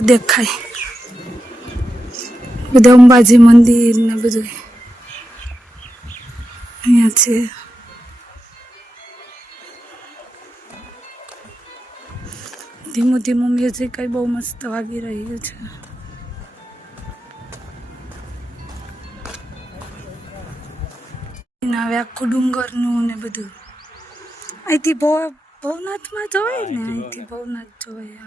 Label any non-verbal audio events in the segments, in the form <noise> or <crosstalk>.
દેખાય. બધા અંબાજી મંદિર ને બધું અહીંયા છે. ધીમું ધીમું મ્યુઝિક બહુ મસ્ત વાગી રહ્યું છે. હવે આખું ડુંગરનું ને બધું. અહીંથી ભવ ભવનાથમાં જવાય ને? અહીંથી ભવનાથ જવાય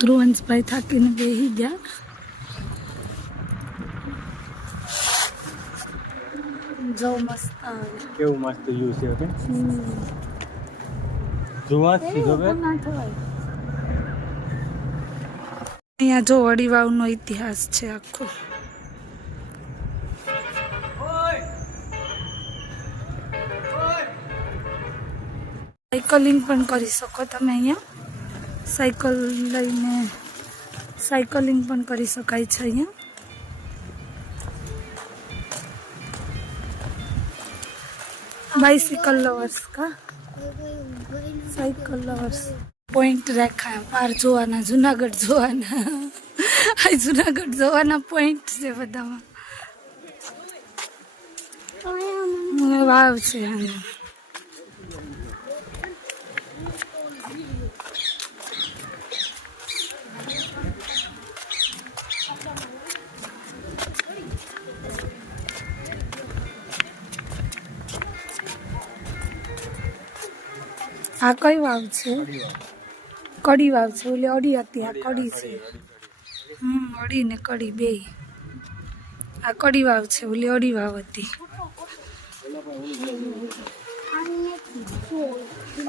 ધ્રુવંશભાઈ થાકીને બેસી ગયા. મસ્ત કેવું મસ્ત વ્યૂ છે ઓકે જોવા સીધો બે અહીંયા જો વડીવાવનો ઇતિહાસ છે આખો સાયકલિંગ પણ કરી શકો તમે અહીંયા. સાયકલ લઈને સાયકલિંગ પણ કરી શકાય છે અહીંયા. બાઇસિકલ લવર્સ કા સાયકલ લવર્સ પોઈન્ટ રાખ્યા. પાર જોવાના, જુનાગઢ જોવાના. જુનાગઢ જોવાના પોઈન્ટ છે બધામાં. વાવ છે આમાં આ કઈ વાવ છે. કડી વાવ છે ઓલી અડી હતી આ કડી છે. હમ અડી ને કડી બે. આ કડી વાવ છે ઓલી અડી વાવ હતી.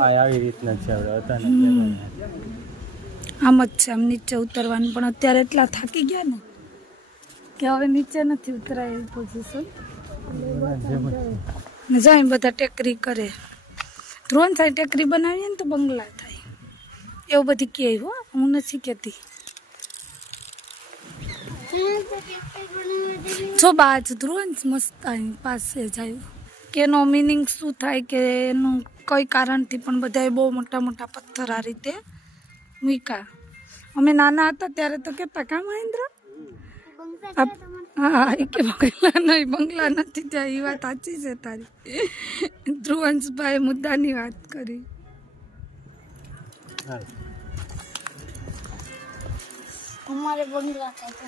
આવી રીતના છે આમ જ છે આમ નીચે ઉતરવાનું પણ અત્યારે એટલા થાકી ગયા ને કે હવે નીચે નથી ઉતરાય એવી પોઝિશન ને જાય બધા ટેકરી કરે. ધ્રોન થાય ટેકરી બનાવીએ ને તો બંગલા થાય. એવું બધી કહે હો, હું નથી કહેતી. જો બાજ ધ્રુવન મસ્ત પાસે જાય. કે એનો મિનિંગ શું થાય કે એનું કઈ કારણથી પણ બધાએ બહુ મોટા મોટા પથ્થર આ રીતે મૂક્યા. અમે નાના હતા ત્યારે તો કહેતા કા મહેન્દ્ર હા એ કે બંગલા નહીં બંગલા નથી ત્યાં એ વાત સાચી છે તારી. ધ્રુવંશભાઈ મુદ્દાની વાત કરી. અમારે બંગલા થાય તો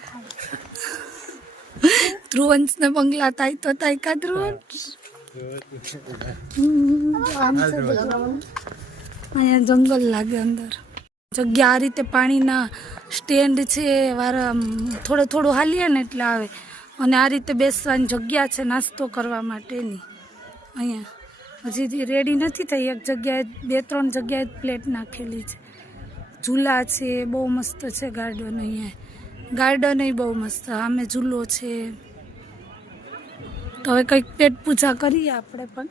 ધ્રુવંશને બંગલા થાય તો થાય કા ધ્રુવંશ? અહીંયા જંગલ લાગે અંદર. જગ્યા આ રીતે પાણીના સ્ટેન્ડ છે, વારા થોડો થોડું હાલીએ ને એટલે આવે. અને આ રીતે બેસવાની જગ્યા છે નાસ્તો કરવા માટેની. અહીંયા હજી રેડી નથી થઈ, એક જગ્યાએ, બે, ત્રણ જગ્યાએ પ્લેટ નાખેલી છે. ઝૂલા છે, બહુ મસ્ત છે ગાર્ડન અહીંયા. ગાર્ડન બહુ મસ્ત સામે ઝૂલો છે. તો હવે કંઈક પેટ પૂજા કરીએ આપણે પણ.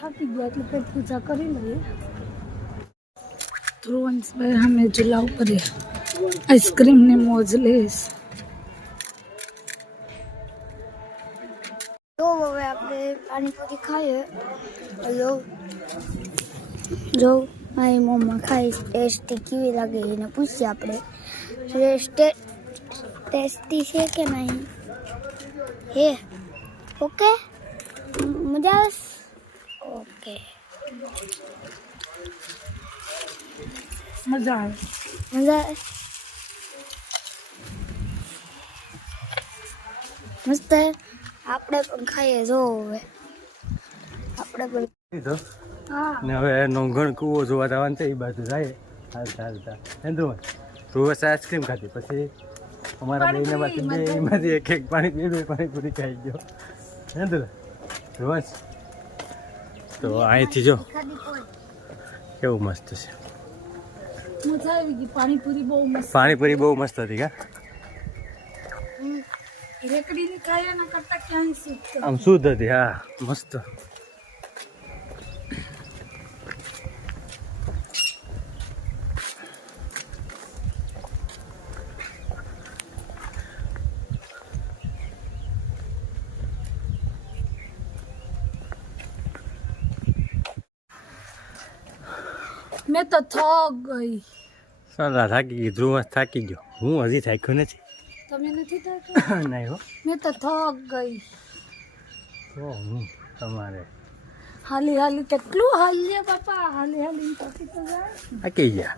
થાકી ગયા એટલે પેટ પૂજા કરી લઈએ. ધ્રુવંશભાઈ અમે જુલા ઉપર આઈસ્ક્રીમની મોજ લઈશ. તો હવે આપણે પાણીપુરી ખાઈએ. હલો. જો, મારી મમ્મા ખાઈ ટેસ્ટી કેવી લાગે એને પૂછીએ આપણે. ટેસ્ટે છે કે નહીં? હે? ઓકે? મજા આવે ઓકે. મજા આવે. મજા આવે? મસ્ત આપણે પણ ખાઈએ જો હવે. આપણે પણ લીધો? ને હવે નોંઘણ કૂવો જોવા જવાનું છે એ બાજુ જાય. હાલતા હાલતા એન્દ્રુમાં રોજ આઈસ્ક્રીમ ખાધી. પછી અમારા બેનામાંથી બે એમાંથી એક એક પાણી બે બે પાણી પૂરી ખાઈ ગયો. એન્દ્રુ રોજ. તો અહીંથી જો. કેવું મસ્ત છે. મજા આવી ગઈ. પાણીપુરી બહુ મસ્ત પાણીપુરી બહુ મસ્ત હતી કા? રેકડીની ખાય એના કરતા ક્યાંય શુદ્ધ. આમ શુદ્ધ હતી હા મસ્ત. મેં તો થક ગઈ. સાલા થાકી ગઈ ધ્રુવ થાકી ગયો. હું હજી થાક્યો નથી. તમે નથી થાક્યો? <laughs> નહીં હો. મેં તો થક ગઈ. તો હું તમારે? હાલી હાલી કેટલું હાલીએ બાપા? હાલી હાલી થાકી તો જાય. થાકી ગયા?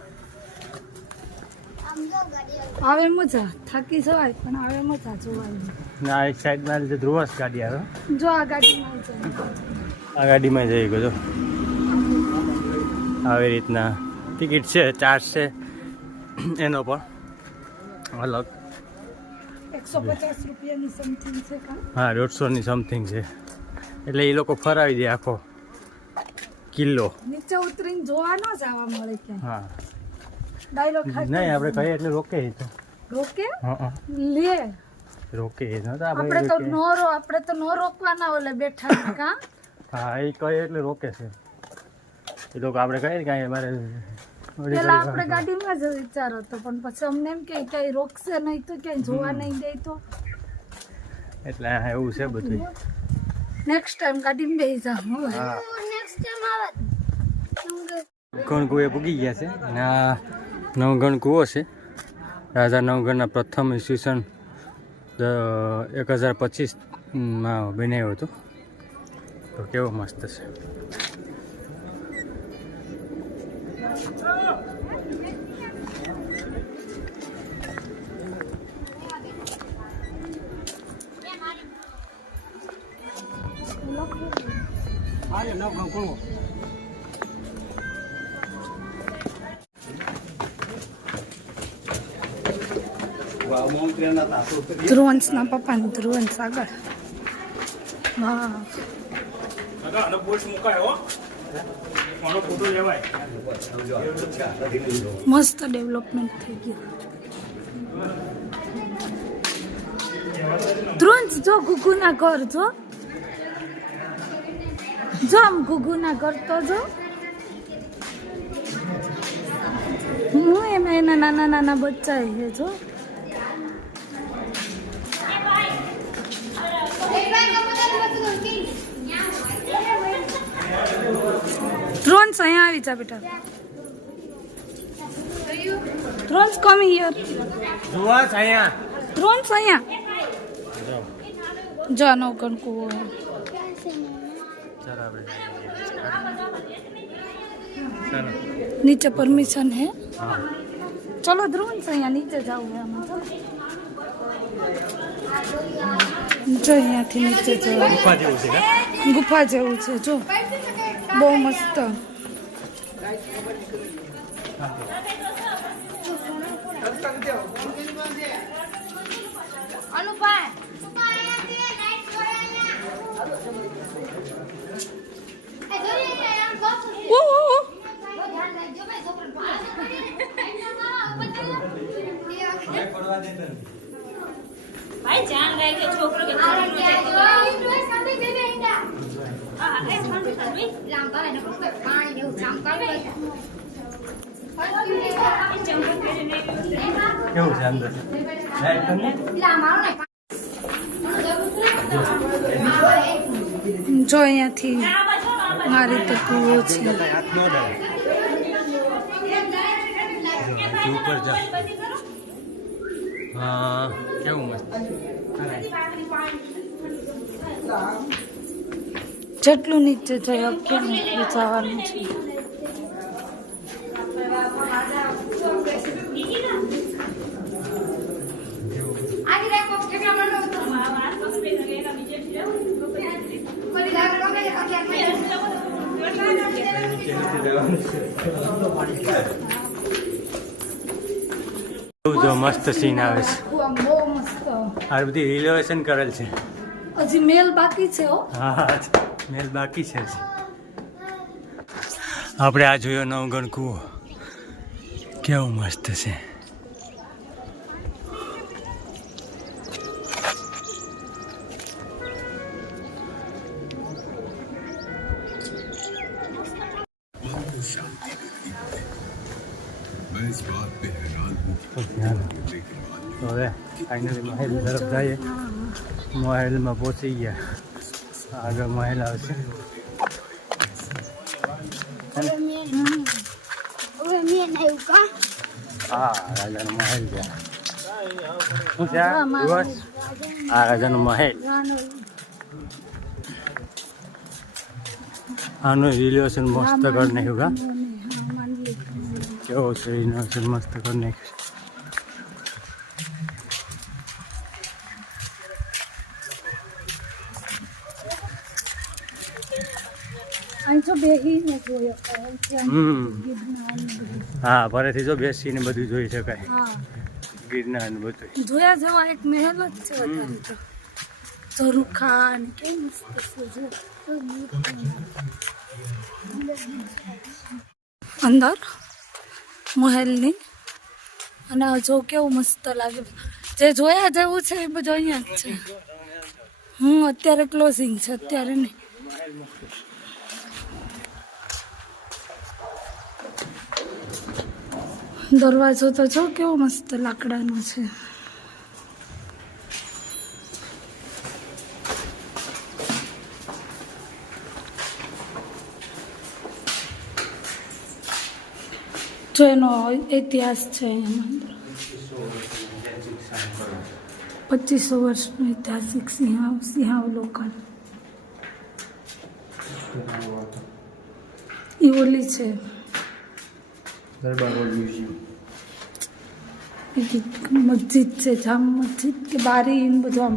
આવે મજા થાકી જવાય પણ આવે મજા જોવાની. ના એક સાઈડમાં માં ધ્રુવ જ ગાડી આવે જો આ ગાડીમાં આ ગાડીમાં જઈ ગયો આવી રીતના ટિકિટ છે ચાર્જ છે એનો પણ. અલગ. હા દોઢસોની સમથિંગ છે. એટલે એ લોકો ફરાવી દે આખો કિલ્લો. નીચે ઉતરીને જોવા ન જવા મળે કે હા. ડાયલોગ નહીં આપણે કહીએ એટલે રોકે તો. રોકે? હા લે. રોકે તો આપણે તો નો રો આપણે તો નો રોકવાના ઓલે બેઠા કા. હા એ કહે એટલે રોકે છે. એ લોકો આપણે કહીએ ને કાંઈ અમારે પેલા આપણે ગાડીમાં જ વિચાર હતો પણ પછી અમને એમ કે ક્યાંય રોકશે નહીં તો ક્યાંય જોવા નહીં દે તો. એટલે એવું છે બધું નેક્સ્ટ ટાઈમ ગાડીમાં બેસી જાઉં હા. નેક્સ્ટ ટાઈમ આવે. ગણકુએ પૂગી ગયા છે. અને આ નવગણ કૂવો છે. રાજા નવગણના પ્રથમ ઈસવીસન એક હજાર પચીસમાં બનાવ્યો હતો. તો કેવો મસ્ત છે. ધ્રુવંશના પપ્પાને ધ્રુવંશ આગળ. મસ્ત ડેવલપમેન્ટ થઈ ગયું. ધ્રુવંશ જો ગુગુના ઘર જો. જો આમ ગુગુના કરતો જો. હું એમાં એના નાના નાના બચ્ચા છે જો. ડ્રોન્સ અહીંયા આવી જા બેટા. ડ્રોન્સ કમ હિયર ડ્રોન્સ અહીંયા. ડ્રોન્સ અહીંયા. જો આનો કણકુ ચાલો આપણે ચાલો નીચે પરમિશન હે હા ચલો ધ્રુવંસ અહીંયા નીચે જવું હે આમાં ચાલો. જો અહીંયાથી નીચે જવું ગુફા જેવું છે ને ગુફા જેવું છે જો બહુ મસ્ત ઓ, ભાઈ ધ્યાન રાખજો છોકરો કે છોકરો નો જાય તો હા હા એ ઠંડુ થાય ભાઈ. કેવું છે અંદર? લાઈટ બંધ? જો અહીંયાથી આ રીતે કૂવો છે. હાથ ન અડાડે. જો, ઉપર જા. હા કેવું મસ્ત જેટલું નીચે જઈ અકેલું જવાનું છે કેવું જો મસ્ત સીન આવે છે. બહુ મસ્ત. આ બધી રિનોવેશન કરેલ છે. હજી મેલ બાકી છે હો. હા હા મેલ બાકી છે આપણે આ જોયો નવગણ કૂવો. કેવું મસ્ત છે. તો હવે ફાઇનલી મહેલ તરફ જઈએ. મહેલમાં પહોંચી ગયા. આગળ મહેલ આવશે. હા રાજાનો મહેલ છે. શું છે? દિવસ આ રાજાનો મહેલ. આનું રિલેશન મસ્ત કરી નાખ્યું કા કેવો છે રિલેશન મસ્ત કરી નાખ્યું હા ભરેથી જો બેસીને બધું જોઈ શકાય. ગિરનાર બધું. જોયા જવા એક મહેલ જ છે વધારે તો. કેમ છે અંદર? મહેલની. અને જો કેવું મસ્ત લાગે. જે જોયા જેવું છે એ બધું અહીંયા જ છે. હું અત્યારે ક્લોઝિંગ છે, અત્યારે નહીં. દરવાજો તો જો કેવો મસ્ત લાકડાનો છે. જો એનો ઇતિહાસ છે એમાં પચીસો વર્ષનો ઐતિહાસિક સિંહાવ સિંહાવલોકન એ ઓલી છે મસ્જિદ છે જામ મસ્જિદ કે બારી બધું આમ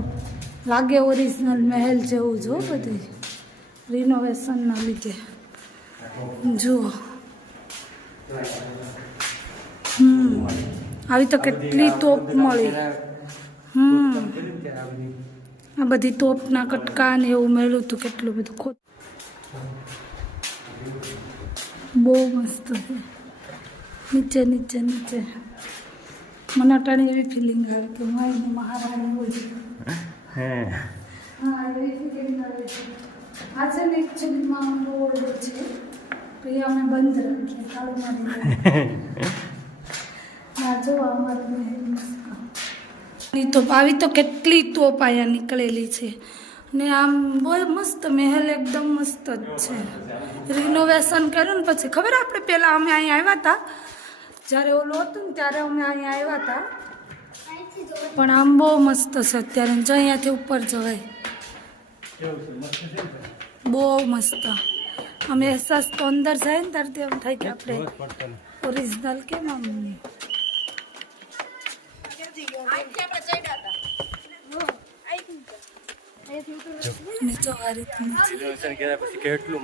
લાગે ઓરિજિનલ મહેલ જેવું જો બધી રિનોવેશનના લીધે જુઓ આવી તો કેટલી તોપ મળી. હમ. આ બધી તોપના કટકા ને એવું મળ્યું હતું કેટલું બધું ખોટ બહુ મસ્ત છે. નીચે નીચે નીચે. મને અટાણી એવી ફિલિંગ આવે કે હું આવીને મહારાણી હોય હે. હા એવી ફિલિંગ આવે છે. આ છે ને એકચ્યુઅલીમાં રોડ છે. તો એ અમે બંધ રાખીએ તાળું મારી <laughs> તોપ આવી તો કેટલી તોપ અહીંયા નીકળેલી છે. ને આમ બહુ મસ્ત મહેલ એકદમ મસ્ત જ છે. રિનોવેશન કર્યું ને પછી ખબર આપણે પહેલાં અમે અહીંયા આવ્યા હતા? જ્યારે ઓલું હતું ને ત્યારે અમે અહીંયા આવ્યા હતા. પણ આમ બહુ મસ્ત છે અત્યારે. જો અહીંયાથી ઉપર જવાય. બહુ મસ્ત. અમે અહેસાસ તો અંદર જાય ને ત્યારે એમ થાય કે આપણે ઓરિજિનલ કેમ આમ કેટલું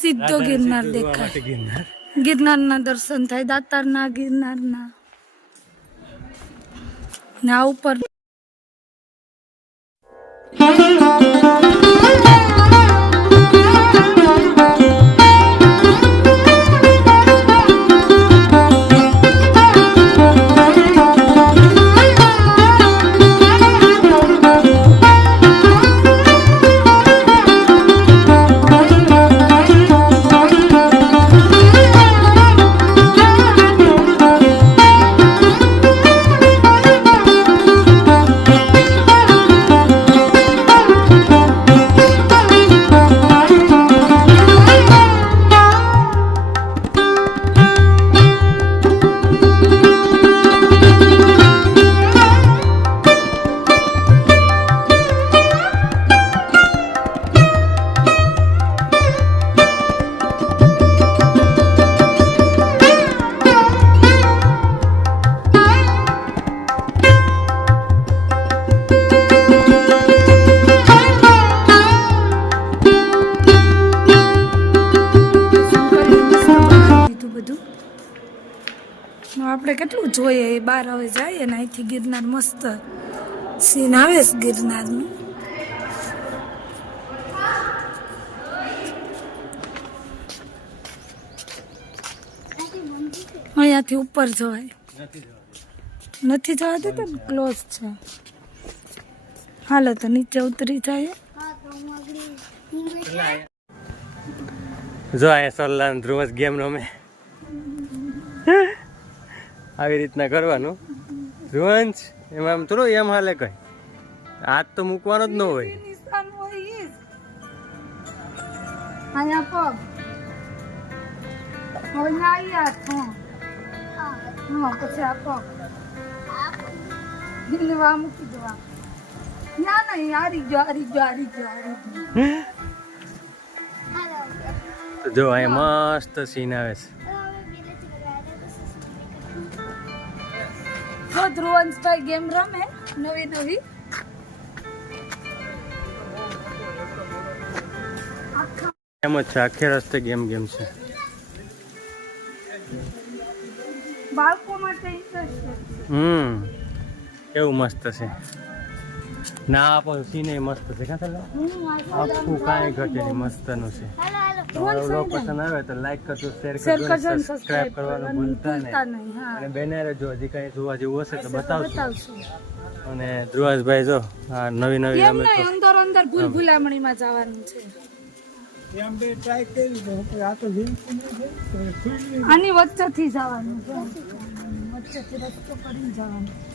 સીધું ગિરનાર દેખાય. ગિરનાર ગિરનારના દર્શન થાય દાતારના ગિરનારના. ના ઉપર જોઈએ એ બહાર હવે જાય ને અહીંથી ગિરનાર મસ્ત સીન આવે છે ગિરનારનું. અહીંયાથી ઉપર જવાય. નથી જવા દેતા ને ક્લોઝ છે. હાલો તો નીચે ઉતરી જાય જો અહીંયા સોલ્લા ધ્રુવસ ગેમ રમે આવી રીતના કરવાનું. ધ્રુવંશ એમાં આમ થોડું એમ હાલે કઈ. હાથ તો મૂકવાનો જ ન હોય. જો. અહીંયા મસ્ત સીન આવે ઈ જો ધ્રુવંશભાઈ ગેમ રમે નવી નવી. એમ જ છે આખે રસ્તે ગેમ ગેમ છે. બાળકો માટે ઇન્ટરેસ્ટેડ હમ કેવું મસ્ત છે. ના પણ સીને મસ્ત છે. કાં આખું કાંઈ ઘટે નહીં. મસ્તનું છે. તમારો બ્લોગ પસંદ આવે તો લાઈક કરજો શેર કરજો સબસ્ક્રાઇબ કરવાનું ભૂલતા નહીં. અને બેનરે જો હજી કાંઈ જોવા જેવું હશે તો બતાવશું. અને ધ્રુવાસભાઈ જો આ નવી નવી અમે અંદર અંદર ભૂલ ભૂલામણીમાં જવાનું છે. આની વચ્ચેથી જવાનું. છે વચ્ચેથી રસ્તો કરીને જવાનું.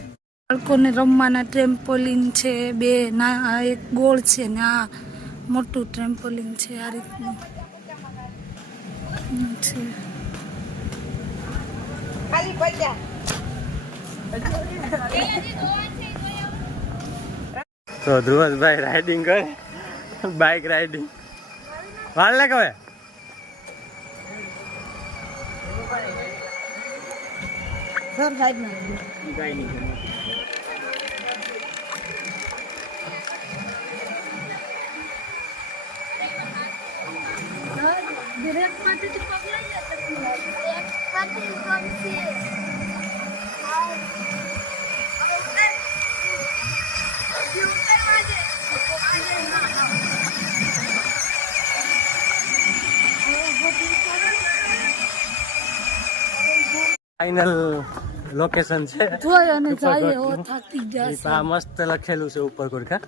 બાળકોને રમવાના ટ્રેમ્પોલિન છે બે ના આ એક ગોળ છે ને આ મોટું ટ્રેમ્પોલિન છે આ રીતનું. તો ધ્રુવસભાઈ રાઇડિંગ કરે. બાઇક રાઇડિંગ વાળ ને. કહે ફાઇનલ લોકેશન છે. જોઈ અને ઉપર જઈએ થાકી જશે આ મસ્ત લખેલું છે ઉપર કોરખા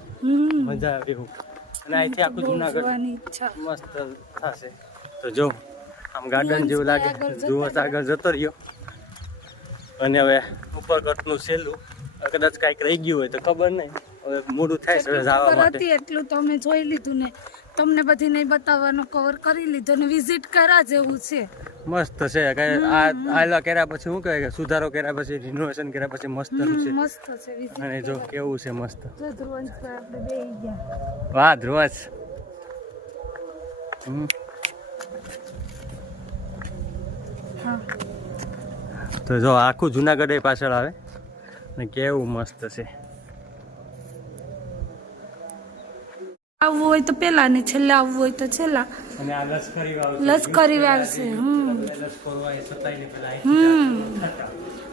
મજા આવે એવું. અને અહીંથી આખું જુનાગઢ. મસ્ત થશે. તો જો આમ ગાર્ડન જેવું લાગે. જુઓ આગળ જતો રહ્યો. અને હવે ઉપરકોટનું છેલ્લું. કદાચ કાંઈક રહી ગયું હોય તો ખબર નહીં. હવે મોડું થાય છે જવા માટે. એટલું તો અમે જોઈ લીધું ને. તમને બધી નહીં બતાવવાનું કવર કરી લીધું ને વિઝિટ કરા જેવું છે. મસ્ત છે. કે આ આલા કર્યા પછી શું કહે કે સુધારો કર્યા પછી રિનોવેશન કર્યા પછી મસ્ત છે મસ્ત છે અને જો કેવું છે મસ્ત. જો ધ્રુવંશ આપણે બેહી ગયા. વાહ ધ્રુવંશ હમ. તો જો આખું જુનાગઢ એ પાછળ આવે ને કેવું મસ્ત છે. આવવું હોય તો પેલા ને છેલ્લે આવવું હોય તો છેલ્લા. લશ્કરી વાવ લશ્કરી વાવ છે હમ. હમ.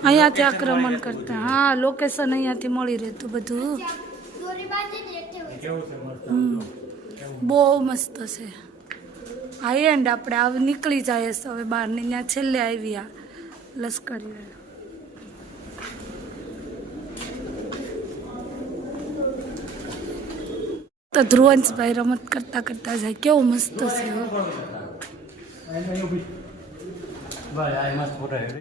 અહીંયાથી આક્રમણ કરતા. હા લોકેશન અહીંયાથી મળી રહેતું બધું. બહુ મસ્ત છે. હાઈ એન્ડ આપણે આવ નીકળી જાય હવે બહાર ને ત્યાં છેલ્લે આવી આ લશ્કરી તો ધ્રુવંશભાઈ રમત કરતા કરતા જાય. કેવું મસ્ત છે